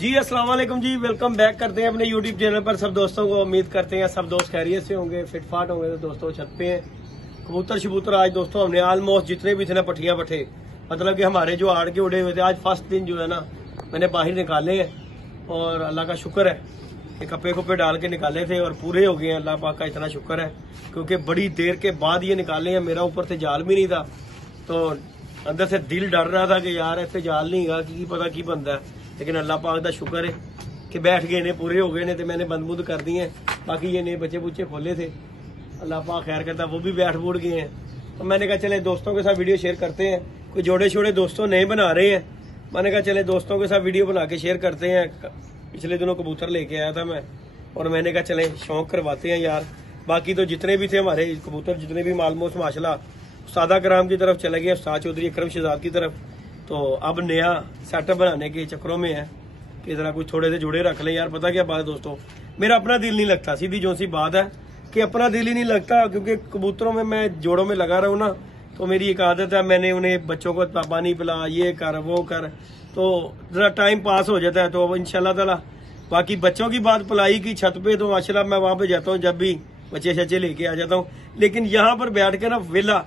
जी अस्सलाम वालेकुम जी, welcome back करते हैं अपने यूट्यूब चैनल पर सब दोस्तों को। उम्मीद करते हैं सब दोस्त खैरियत से होंगे, फिटफाट होंगे। तो दोस्तों छत पे हैं कबूतर शबूतर। आज दोस्तों हमने ऑलमोस्ट जितने भी थे ना पठिया पठे, मतलब कि हमारे जो आड़ के उड़े हुए थे, आज फर्स्ट दिन जो है ना मैंने बाहर निकाले हैं और अल्लाह का शुक्र है कि कपे कुपे डाल के निकाले थे और पूरे हो गए हैं। अल्लाह पाक का इतना शुक्र है क्योंकि बड़ी देर के बाद ये निकाले हैं। मेरा ऊपर से जाल भी नहीं था तो अंदर से दिल डर रहा था कि यार ऐसे जाल नहीं गा कि पता की बनता है, लेकिन अल्लाह पाक का शुक्र है कि बैठ गए ने, पूरे हो गए ने। तो मैंने बंद बुंद कर दिए हैं। बाकी ये नए बच्चे बुच्चे खोले थे, अल्लाह पाक खैर करता, वो भी बैठ बूठ गए हैं। तो मैंने कहा चले दोस्तों के साथ वीडियो शेयर करते हैं। कोई जोड़े छोड़े दोस्तों नए बना रहे हैं, मैंने कहा चले दोस्तों के साथ वीडियो बना के शेयर करते हैं। पिछले दिनों कबूतर लेके आया था मैं और मैंने कहा चले शौक करवाते हैं यार। बाकी तो जितने भी थे हमारे कबूतर, जितने भी मालमोस माशाल्लाह सादा कराम की तरफ चले गए, उस्ताद चौधरी अकरम शहजाद की तरफ। तो अब नया सेटअप बनाने के चक्करों में है कि जरा कुछ थोड़े से जुड़े रख लें यार। पता क्या बात है दोस्तों, मेरा अपना दिल नहीं लगता, सीधी जो सी बात है कि अपना दिल ही नहीं लगता। क्योंकि कबूतरों में मैं जोड़ों में लगा रहा हूँ ना, तो मेरी एक आदत है, मैंने उन्हें बच्चों को पानी पिला, ये कर वो कर, तो जरा टाइम पास हो जाता है। तो इंशाल्लाह ताला बाकी बच्चों की बात पलाई की छत पे, तो माशाल्लाह मैं वहां पे जाता हूँ जब भी बच्चे शच्चे लेके आ जाता हूँ। लेकिन यहाँ पर बैठ के ना वेला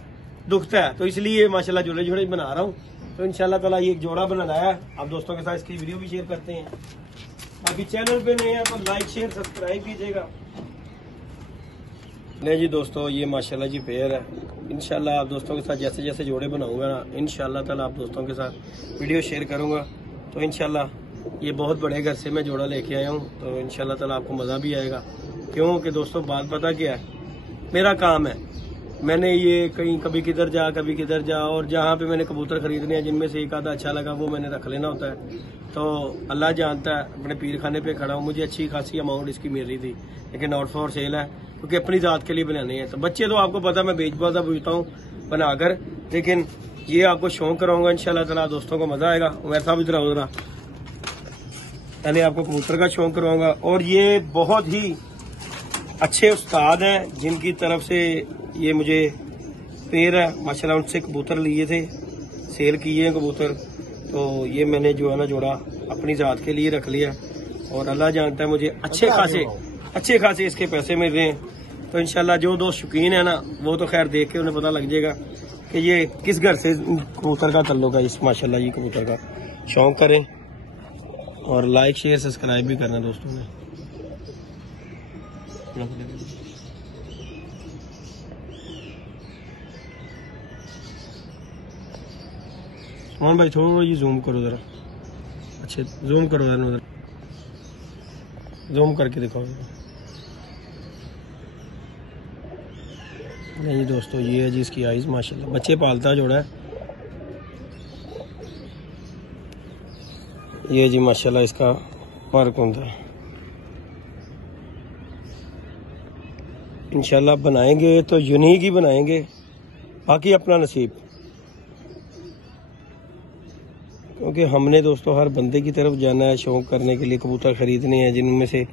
दुखता है, तो इसलिए माशाल्लाह जोड़े जोड़े बना रहा हूँ। तो इंशाल्लाह ताला ये एक जोड़ा बनाना है, आप दोस्तों के साथ इसकी वीडियो भी शेयर करते हैं। बाकी चैनल पे नए हैं तो लाइक शेयर सब्सक्राइब कीजिएगा। नहीं जी दोस्तों, ये माशाल्लाह जी पेयर है। इंशाल्लाह आप दोस्तों के साथ जैसे जैसे जोड़े बनाऊंगा ना, इंशाल्लाह ताला आप दोस्तों के साथ वीडियो शेयर करूंगा। तो इंशाल्लाह ये बहुत बड़े घर से मैं जोड़ा लेके आया हूँ, तो इंशाल्लाह ताला आपको मज़ा भी आएगा। क्योंकि दोस्तों बात पता क्या है, मेरा काम है, मैंने ये कहीं कभी किधर जा कभी किधर जा, और जहाँ पे मैंने कबूतर खरीदने हैं जिनमें से एक आधा अच्छा लगा वो मैंने रख लेना होता है। तो अल्लाह जानता है, अपने पीर खाने पे खड़ा हूँ। मुझे अच्छी खासी अमाउंट इसकी मिल रही थी, लेकिन नॉट फॉर सेल है क्योंकि अपनी जात के लिए बनाने हैं। तो बच्चे तो आपको पता मैं पूछता हूँ बनाकर, लेकिन ये आपको शौक कराऊंगा इंशाल्लाह ताला, दोस्तों को मजा आएगा। वैसा भी उधर मैंने आपको कबूतर का शौक करवाऊंगा। और ये बहुत ही अच्छे उस्ताद हैं जिनकी तरफ से ये मुझे पेड़ है माशाल्लाह, उनसे कबूतर लिए थे, सेल किए हैं कबूतर। तो ये मैंने जो है ना जोड़ा अपनी जात के लिए रख लिया और अल्लाह जानता है मुझे अच्छे खासे इसके पैसे मिल रहे हैं। तो इंशाल्लाह जो दोस्त शौकीन है ना, वो तो खैर देख के उन्हें पता लग जाएगा कि ये किस घर से कबूतर का तल्लुक है। इस माशाल्लाह ये कबूतर का शौक करें और लाइक शेयर सब्सक्राइब भी करना दोस्तों ने। मोहन भाई थोड़ा ये जूम करो जरा, अच्छे जूम करो यार, उधर जूम करके दिखाओ। नहीं दोस्तों, ये है जी इसकी आइज माशाल्लाह, बच्चे पालता जोड़ा है ये जी माशाल्लाह, इसका फर्क होता है। इंशाल्लाह बनाएंगे तो यूनिक ही बनाएंगे, बाकी अपना नसीब। क्योंकि हमने दोस्तों हर बंदे की तरफ जाना है शौक करने के लिए, कबूतर खरीदने हैं, जिनमें से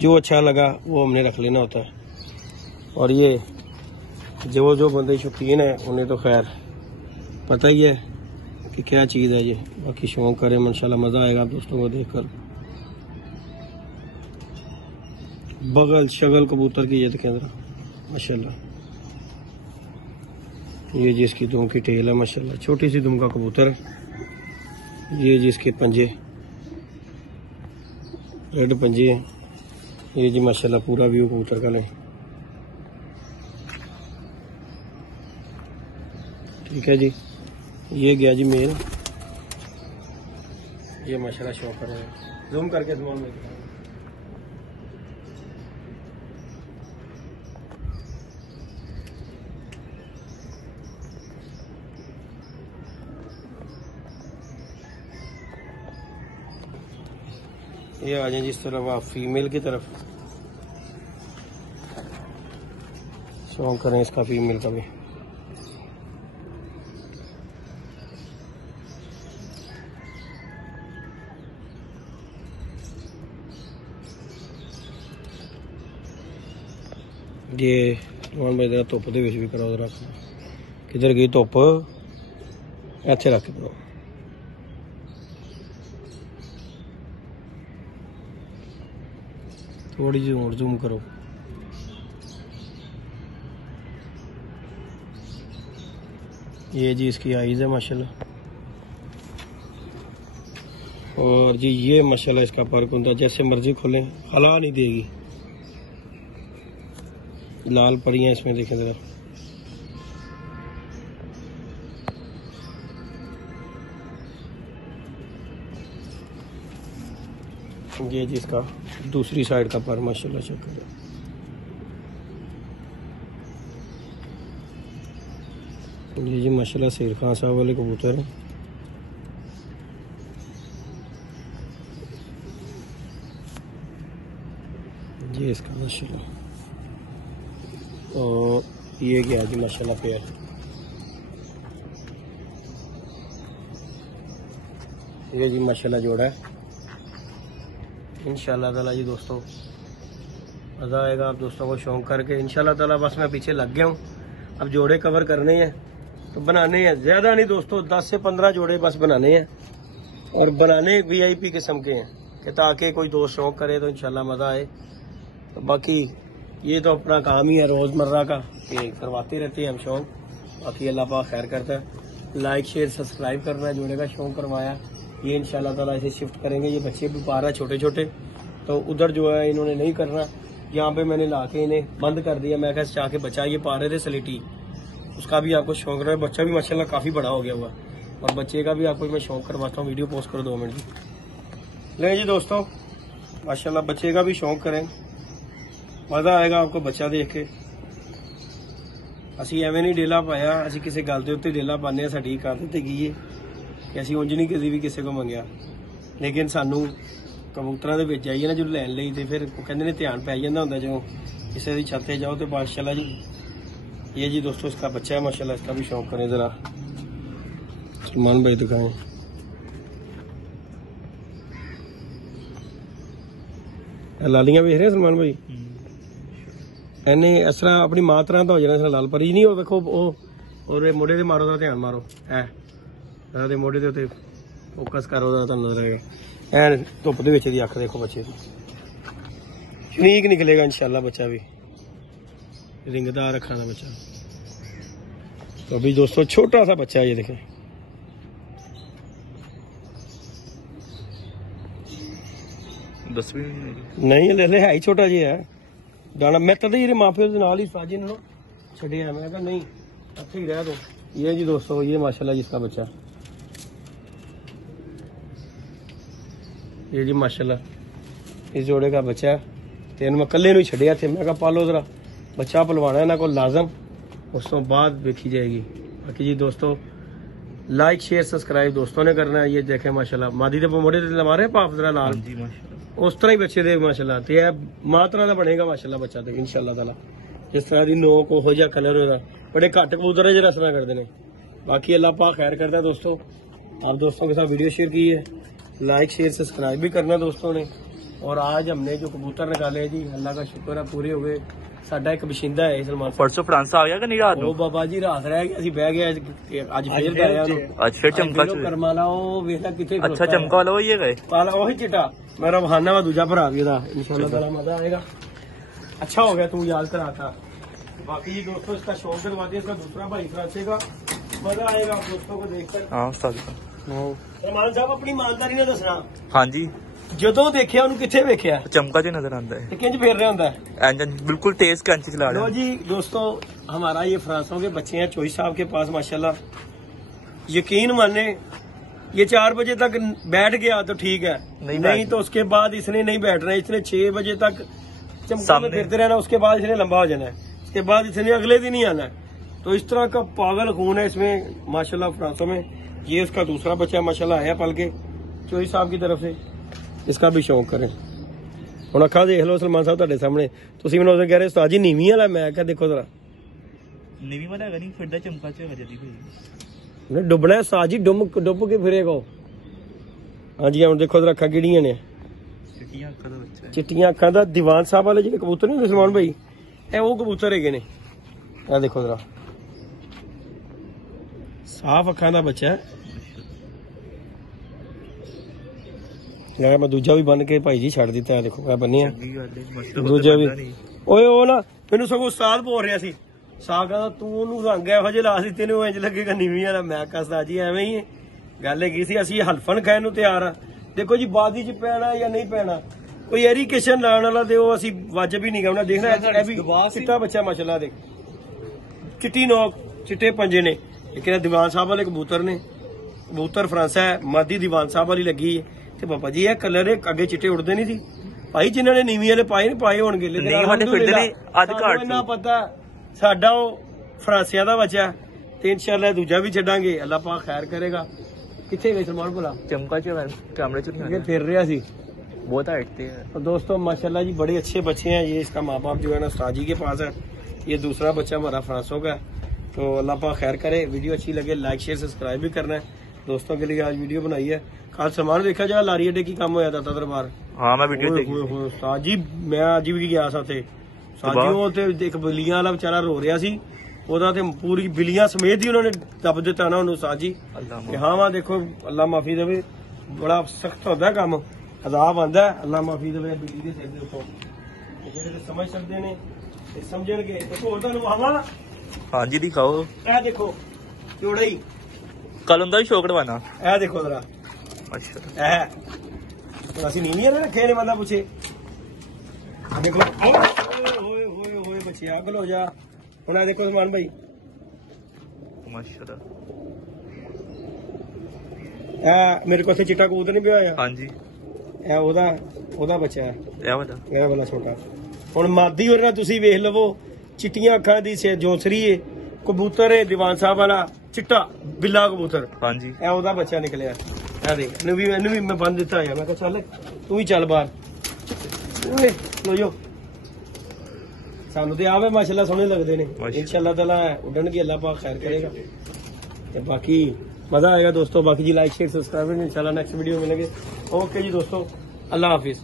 जो अच्छा लगा वो हमने रख लेना होता है। और ये जो बंदे शौकीन हैं उन्हें तो खैर पता ही है कि क्या चीज़ है ये। बाकी शौक करें, माशाल्लाह मज़ा आएगा आप दोस्तों को देखकर। बगल शगल कबूतर की ये देखें जरा माशाल्लाह, ये जिसकी दुम की टेल है माशाल्लाह, छोटी सी दुम का कबूतर है। ये जिसके पंजे रेड पंजे हैं, ये जी माशाल्लाह पूरा व्यू कबूतर का लें। ठीक है जी, ये गया जी मेल, ये माशाल्लाह शौक कर रहे हैं। जूम करके स्मॉल में ये आ जाए जिस तरफ आप फीमेल की तरफ शौक करें इसका, फीमेल का भी। ये भाई जरा धुप के भी कराओ जरा, किधर गई धुप, इत्थे रख दो। थोड़ी सी और जूम करो। ये जी इसकी आइज़ है माशाल्लाह। और जी ये माशाल्लाह इसका पर कुंदा, जैसे मर्जी खोलें हला नहीं देगी। लाल परियां इसमें देखें जरा। ये जी इसका दूसरी साइड का पर माशाल्लाह चेक करें। ये जी माशाल्लाह शेर खान साहब वाले कबूतर हैं। ये इसका माशाल्लाह। और ये गया जी माशाल्लाह पेयर। ये जी माशाल्लाह जोड़ा है। इंशाल्लाह ताला जी दोस्तों मज़ा आएगा आप दोस्तों को शौक करके इंशाल्लाह ताला। बस मैं पीछे लग गया हूँ, अब जोड़े कवर करने हैं तो बनाने हैं, ज़्यादा नहीं दोस्तों, 10 से 15 जोड़े बस बनाने हैं। और बनाने VIP किस्म के हैं कि ताकि कोई दोस्त शौक करे तो इंशाल्लाह मज़ा आए। तो बाकी ये तो अपना काम ही है रोज़मर्रा का, ये करवाते रहते हैं हम शौक। बाकी अल्लाह पाक खैर करता है। लाइक शेयर सब्सक्राइब करना, जोड़े का शौक करवाया। ये इंशाल्लाह ताला इसे शिफ्ट करेंगे। ये बच्चे भी पा रहा है छोटे छोटे, तो उधर जो है इन्होंने नहीं करना, यहाँ पे मैंने लाके इन्हें बंद कर दिया। मैं चाह के बच्चा ये पा रहे थे स्लेटी, उसका भी आपको शौक रहा है। बच्चा भी माशाल्लाह काफ़ी बड़ा हो गया हुआ, और बच्चे का भी आपको मैं शौक करवाता हूँ। वीडियो पोस्ट करो 2 मिनट की। लें जी दोस्तों माशाल्लाह बच्चे का भी शौक करें, मज़ा आएगा आपको बच्चा देख के। असी एवं नहीं डेला पाया, असी किसी गल के उत्ते डेला पाने, साडी एक आदत हैगी है कि असी उंज नहीं कभी भी किसी को मंगया। लेकिन सानू कबूतरां दे विच जाइए ना जो लैन लई ते फिर कहंदे ने ध्यान पै जांदा हुंदा जो किसी दी छत ते जाओ तो माशाल्लाह जी। ये जी दोस्तों इसका बच्चा है माशाल्लाह, इसका भी शौक करें जरा। सलमान भाई दिखाएं। लालियां वेख रहे हैं सलमान भाई, इन्हें इस तरह अपनी मां तरह तो हो जाना। लाल परी नहीं, वो देखो और मोढ़े ते मारो, ध्यान मारो है मोढ़े के उत्ते फोकस करो, नजर आएगा। एन धुप दे विच दी अख देखो बच्चे की, यूनीक निकलेगा इंशाल्लाह बच्चा भी, रिंगदार अखा का बच्चा। तो अभी दोस्तों छोटा सा बच्चा है, ये देखें। नहीं ले है ही छोटा जी है दाना। मैं तदे ये माँ प्यो के नाल ही साजी ने छड़िया, मैं कहा नहीं अच्छे ही रह दो। ये जी दोस्तों ये माशाल्लाह जिसका बच्चा, ये जी माशाल्लाह इस जोड़े का बच्चा है। तेन मैं कल्ले ही छड़िया थे, मैं कहा पालो जरा बच्चा पलवाना इन्हों को लाजम, उस तो बाद देखी जाएगी। बाकी जी दोस्तों लाइक शेयर सब्सक्राइब दोस्तों ने करना है। ये देखें माशाल्लाह मादी दे मोड़े ते मारे पाप जरा लाल, उस तरह ही बच्चे दे माशाल्लाह ते मां तरह का बनेगा माशाल्लाह बच्चा तो इंशाल्लाह ताला। जिस तरह की नोक हो जा कलर हो, बड़े घट कबूतर है जो रसना करते हैं। बाकी अल्लाह पाक खैर करता है दोस्तों। आप दोस्तों के साथ वीडियो शेयर की है, लाइक शेयर सब्सक्राइब भी करना दोस्तों ने। और आज हमने जो कबूतर निकाले जी अल्लाह का शुक्र है पूरे हो गए। साडा एक बशिंदा है सलमान, परसों फ्रांस आ गया कि नहीं रात ओ बाबा जी रात रह गया, ਅਸੀਂ ਬਹਿ ਗਏ ਅੱਜ ਫੇਰ ਗਏ ਅੱਜ ਫਿਰ ਚਮਕਾ ਕਰਮਾ ਲਾ ਉਹ ਵੇਖਦਾ ਕਿੱਥੇ अच्छा चमका वाला वही है गए पाला वही चिट्टा मेरा बहाना वा दूजा भरा भी था। इंशाल्लाह ताला मजा आएगा। अच्छा हो गया तू याद कराता। बाकी जी दोस्तों इसका शौक करवा दिया, इसका दूसरा भाई फ्रांसे का, मजा आएगा आप दोस्तों को देखकर। हाँ उस्ताद सलमान साहब अपनी ईमानदारी ने दसना, हाँ जी ਜਦੋਂ ਦੇਖਿਆ ਉਹਨੂੰ ਕਿੱਥੇ ਵੇਖਿਆ चमका जो नजर आता है किंज फेर रहा ਹੁੰਦਾ है इंजन बिल्कुल तेज का चला लो रहा है। जी दोस्तों हमारा ये फ्रांसों के बच्चे हैं चोई साहब के पास माशाल्लाह। यकीन माने ये 4 बजे तक बैठ गया तो ठीक है, नहीं तो उसके बाद इसने नहीं बैठना। इसने 6 बजे तक चमका में फिरते रहना, उसके बाद इसने लंबा हो जाना है, उसके बाद इसने अगले दिन ही आना है। तो इस तरह का पागल खून है इसमें माशाल्लाह फ्रांसों में। ये उसका दूसरा बच्चा माशाल्लाह आया पल के चोई साहब की तरफ से, इसका भी शौक करें। ਹੁਣ ਅੱਖਾਂ ਦੇਖ ਲਓ ਸਲਮਾਨ ਸਾਹਿਬ ਤੁਹਾਡੇ ਸਾਹਮਣੇ। ਤੁਸੀਂ ਮੈਨੂੰ ਉਦੋਂ ਕਹਿ ਰਹੇ ਉਸਤਾਦ ਜੀ ਨੀਵੀਂ ਵਾਲਾ, ਮੈਂ ਕਿਹਾ ਦੇਖੋ ਜ਼ਰਾ नीवी वाला है नहीं फिरदा चमका च जदी कोई ਨੇ ਡੁੱਬਣਾ ਉਸਤਾਦ ਜੀ, ਡੁੱਬ ਕੇ ਫਿਰੇਗਾ। ਹਾਂਜੀ ਹੁਣ ਦੇਖੋ ਜ਼ਰਾ ਅੱਖਾਂ ਕਿਹੜੀਆਂ ਨੇ, चिट्टियां अक्खां दा बच्चा है। ਚਿੱਟੀਆਂ ਅੱਖਾਂ ਦਾ ਦੀਵਾਨ ਸਾਹਿਬ ਵਾਲੇ ਜਿਹੜੇ ਕਬੂਤਰ ਨਹੀਂ ਹੁੰਦੇ ਸਲਮਾਨ ਭਾਈ, ਇਹ ਉਹ ਕਬੂਤਰ ਹੈਗੇ ਨੇ। ਆ ਦੇਖੋ ਜ਼ਰਾ ਸਾਫ ਅੱਖਾਂ ਦਾ ਬੱਚਾ ਹੈ। ਲੈ ਮੈਂ ਦੂਜਾ ਵੀ ਬੰਨ ਕੇ ਭਾਈ ਜੀ ਛੱਡ ਦਿੱਤਾ ਹੈ, ਦੇਖੋ ਮੈਂ ਬੰਨਿਆ ਚੰਗੀ ਗੱਲ ਹੈ, ਮੁਸ਼ਕਿਲ ਦੂਜਾ ਵੀ। ਓਏ ਉਹ ਨਾ ਮੈਨੂੰ ਸਗੋਂ ਉਸਤਾਦ ਬੋਲ ਰਿਹਾ ਸੀ, ਸਾਗਾ ਤੂੰ ਉਹਨੂੰ ਰੰਗ ਇਹੋ ਜਿਹੇ ਲਾ ਦਿੱਤੇ ਨੇ ਉਹ ਇੰਜ ਲੱਗੇਗਾ ਨੀਵੀਂ ਵਾਲਾ। ਮੈਂ ਕਿਹਾ ਉਸਤਾਦ ਜੀ ਐਵੇਂ ਹੀ ਹੈ, ਗੱਲ ਹੈਗੀ ਸੀ ਅਸੀਂ ਹਲਫਨ ਖਾਣ ਨੂੰ ਤਿਆਰ ਆ। ਦੇਖੋ ਜੀ ਬਾਦੀ ਚ ਪੈਣਾ ਜਾਂ ਨਹੀਂ ਪੈਣਾ, ਕੋਈ ਐਰੀਕੇਸ਼ਨ ਲਾਉਣ ਵਾਲਾ ਤੇ ਉਹ ਅਸੀਂ ਵਾਜਬ ਹੀ ਨਹੀਂ ਕਰਨਾ। ਦੇਖਣਾ ਇਹ ਵੀ ਚਿੱਟਾ ਬੱਚਾ ਮਾਸ਼ਾਅੱਲਾ ਦੇ, ਚਿੱਟੀ ਨੋਕ ਚਿੱਟੇ ਪੰਜੇ ਨੇ। ਇੱਕ ਇਹ ਦੀਵਾਨ ਸਾਹਿਬ ਵਾਲੇ ਕਬੂਤਰ ਨੇ, ਕਬੂਤਰ ਫਰਾਂਸਾ ਹੈ, ਮਾਦੀ ਦੀਵਾਨ ਸਾਹਿਬ ਵਾਲੀ ਲੱਗੀ ਹੈ। ਤੇ ਬਾਬਾ ਜੀ ਇਹ ਕਲਰ ਇਹ ਅੱਗੇ ਚਿੱਟੇ ਉੜਦੇ ਨਹੀਂ ਸੀ ਭਾਈ, ਜਿਨ੍ਹਾਂ ਨੇ ਨੀਵੀਂ ਵਾਲੇ ਪਾਏ ਨੇ ਪਾਏ ਹੋਣਗੇ, ਲੇਕਿਨ ਇੰਨਾ ਪਤਾ ਸਾਡਾ ਉਹ ਫਰਾਂਸਿਆਂ ਦਾ ਬੱਚਾ ਤੇ ਇਨਸ਼ਾਅੱਲਾ ਦੂਜਾ ਵੀ ਛੱਡਾਂਗੇ, ਅੱਲਾਹ ਪਾਕ ਖੈਰ ਕਰੇਗਾ। ਕਿੱਥੇ ਗਏ ਸਲਮਾਨ ਭਲਾ? ਚਮਕਾ ਚ कैमरे ਚ नहीं फिर रहा सी बहुत हाइटते हैं। तो दोस्तों माशाल्लाह जी बड़े अच्छे बच्चे हैं। ये इसका माँ बाप जो है ना उस्ताद जी के पास है, ये दूसरा बच्चा हमारा फ्रांसों का है। तो अल्लाह पाक खैर करे। वीडियो अच्छी लगे लाइक शेयर सब्सक्राइब भी करना है। दोस्तों के लिए आज वीडियो बनाई है। कल सलमान देखा जाए लारी अड्डे की काम होया था दरबार। हाँ मैं वीडियो देखी। उस्ताद जी मैं अज भी गया सा थे ਸਾਜੀਓ ਤੇ ਇੱਕ ਬਿੱਲੀਆਂ ਵਾਲਾ ਵਿਚਾਰਾ ਰੋ ਰਿਹਾ ਸੀ, ਉਹਦਾ ਤੇ ਪੂਰੀ ਬਿੱਲੀਆਂ ਸਮੇਤ ਹੀ ਉਹਨਾਂ ਨੇ ਦੱਬ ਦਿੱਤਾ ਨਾ ਉਹਨੂੰ ਸਾਜੀ। ਹਾਂ ਵਾ ਦੇਖੋ ਅੱਲਾ ਮਾਫੀ ਦੇਵੇ, ਬੜਾ ਸਖਤ ਹੁੰਦਾ ਕੰਮ, ਅਜ਼ਾਬ ਆਂਦਾ, ਅੱਲਾ ਮਾਫੀ ਦੇਵੇ ਬਿੱਲੀ ਦੇ ਸਿਰ ਦੇ ਉੱਤੋਂ। ਜਿਹੜੇ ਸਮਝ ਸਕਦੇ ਨੇ ਤੇ ਸਮਝਣਗੇ। ਦੇਖੋ ਹੋਰ ਤੁਹਾਨੂੰ ਆਵਾ हाँ जी दिखाओ। ਇਹ ਦੇਖੋ ਚੋੜਾ ਹੀ कल उनका भी शौक डवाना। ਇਹ ਦੇਖੋ ਜ਼ਰਾ अच्छा ਇਹ ਅਸੀਂ ਨੀਵੀਆਂ ਨੇ ਰੱਖੇ ਨੇ, ਬੰਦਾ ਪੁੱਛੇ ਦੇਖੋ ਹੋਏ ਹੋਏ ਹੋਏ ਬੱਚੇ ਅੱਗ ਹੋ ਜਾ। ਹੁਣ ਇਹ ਦੇਖੋ ਸਲਮਾਨ ਭਾਈ माशाल्लाह। ਇਹ ਮੇਰੇ ਕੋਲ ਚਿੱਟਾ ਕਬੂਤਰ ਨਹੀਂ ਪਿਆ ਹੋਇਆ, हाँ जी ਇਹ ਉਹਦਾ ਬੱਚਾ ਹੈ, क्या वाला ਇਹ ਵਾਲਾ ਛੋਟਾ। ਹੁਣ ਮਾਦੀ ਹੋਰ ਨਾ ਤੁਸੀਂ ਵੇਖ ਲਵੋ, ਚਿੱਟੀਆਂ ਅੱਖਾਂ ਦੀ ਜੋਸਰੀ ਏ, ਕਬੂਤਰ ਏ ਦੀਵਾਨ ਸਾਹਿਬ ਵਾਲਾ ਚਿੱਟਾ ਬਿੱਲਾ ਕਬੂਤਰ। हाँ जी ਇਹ ਉਹਦਾ ਬੱਚਾ ਨਿਕਲਿਆ। ਇਹ ਦੇਖ ਇਹਨੂੰ ਵੀ ਮੈਂ ਬੰਨ ਦਿੱਤਾ ਹੋਇਆ। ਮੈਂ ਕਿਹਾ ਚੱਲ ਤੂੰ ਵੀ ਚੱਲ ਬਾਹਰ। ਓਏ ਲੋ ਜੋ ਸਾਨੂੰ ਤੇ ਆਵੇ ਮਾਸ਼ਾਅੱਲਾ ਸੋਹਣੇ ਲੱਗਦੇ ਨੇ। ਇਨਸ਼ਾਅੱਲਾ ਤਾਲਾ ਉੱਡਣਗੇ, ਅੱਲਾਹ ਪਾਕ ਖੈਰ ਕਰੇਗਾ। ਤੇ ਬਾਕੀ ਮਜ਼ਾ ਆਏਗਾ ਦੋਸਤੋ। ਬਾਕੀ ਜੀ ਲਾइक शेयर सब्सक्राइब इंशाल्लाह नेक्स्ट वीडियो मिलेंगे। ओके जी दोस्तों, अल्लाह हाफिज।